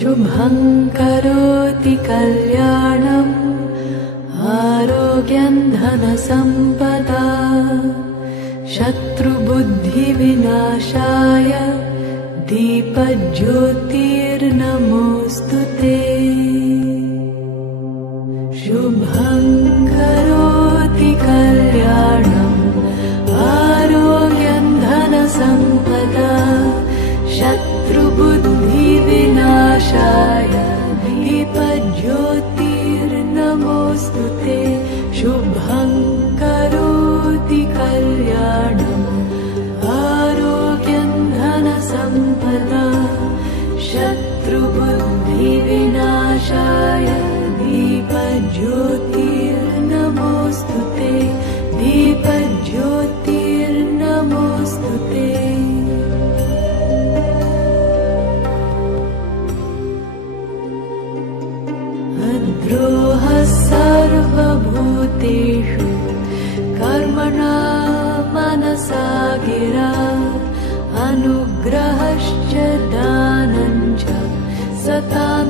शुभं करोति कल्याणम् आरोग्यं धनसम्पदा शत्रुबुद्धिविनाशाय दीपज्योतिर्नमोऽस्तुते शुभं करोति कल्याणम् आरोग्यं धनसम्पदा शत्रुबुद्धिविनाशाय दीपज्योतिर्नमोऽस्तुते शुभं करोति कल्याणम् आरोग्यं धनसम्पदा शत्रुबुद्धिविनाशाय दीपज्योतिर्नमोऽस्तुते दीपज्योतिर्नमोऽस्तुते अद्रोहः सर्वभूतेषु कर्मणा मनसा गिरा अनुग्रहश्च दानं च सतां